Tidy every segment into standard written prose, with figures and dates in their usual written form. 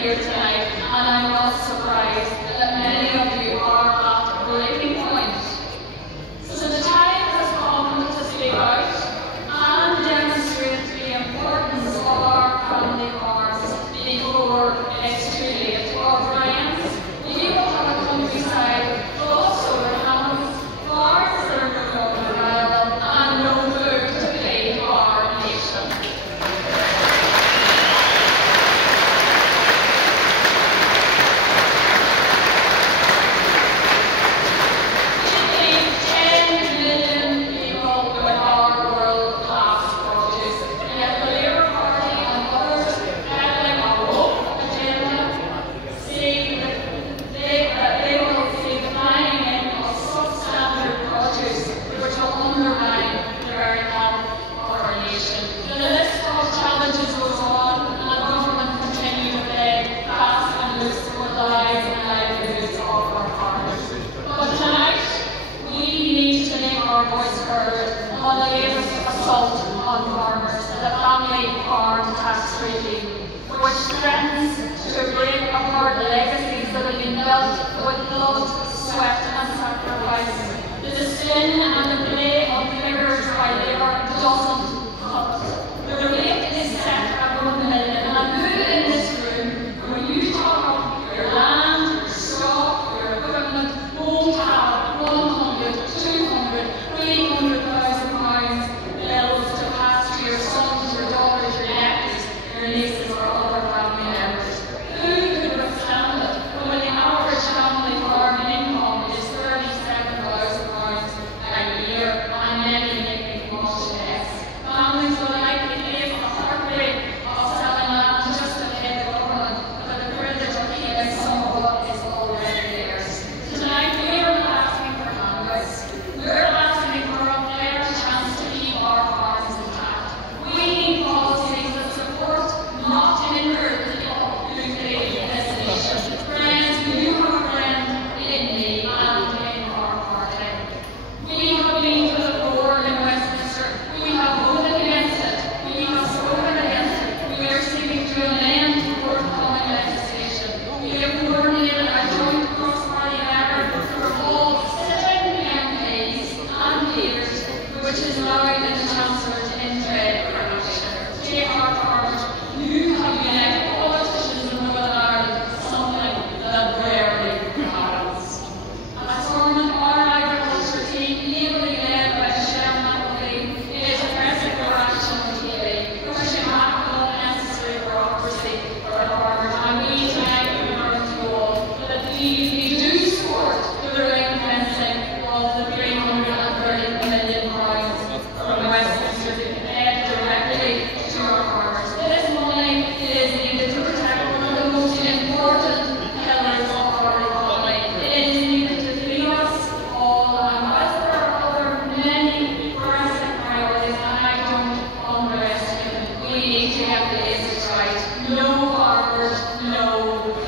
here tonight, and I'm not surprised that many of you are at breaking point. So the time has come to speak out and demonstrate the importance of our family farms before it's too late. Our friends, we will have a countryside full of solar panels, farms that are no longer viable, and no food to feed our nation. On the latest assault on farmers, the family farm tax regime, which threatens to break apart legacies that have been built with blood, sweat and sacrifice. The sin and the blame of figures by labour doesn't cut. The rate is set at 1 million, and who in this room, when you talk up your land, your stock, your equipment, won't have 100, 200, 300,000 pounds bills to pass to your sons, your daughters, your nephews, your nieces or other family members? Who could withstand it when the average family farm income is £37,000 a year and many making much less? Families will likely face a heartbreak of selling land just to pay the government for the privilege of keeping some of what is already theirs. Tonight we are not asking for handouts. We're asking for a fair chance to keep our farms intact. We need policies that support, not hinder, the people who feed this nation. Friends, you have a friend in me and in our party. We have been to the floor in Westminster. We have voted against it. We have spoken against it. We are seeking to amend forthcoming legislation. We have coordinated a joint cross-party effort for all sitting MPs and peers, which is allowing the Chancellor to in-trade for action. Take our farmers. You have united politicians in Northern Ireland, something that rarely happens. As Ormond, our agriculture team, ably led by Michelle McAfee, is pressing for action on TV, pushing back on unnecessary bureaucracy for our farmers. And we tonight urge you all that we do support the ring fencing of the £330 million from Westminster to be paid directly to our farmers. This money is needed to protect one of the most important pillars of our economy. It is needed to feed us all, and as there are other many pressing priorities, and I don't underestimate them, we need to get the basics right. No farmers, no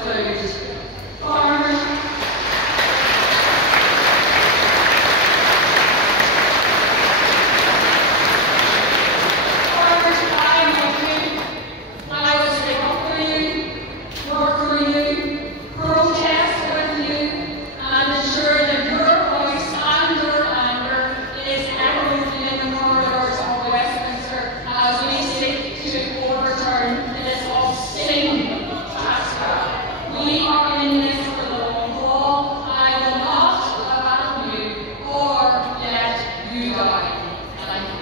food. Farmers I love you. I will stick up for you, work for you, protest with you, and ensure that your voice and your anger is echoed in the corridors of Westminster as we seek to overturn this obscene tax cut. We are in this for the long haul. I will not abandon you or let you die. Thank you.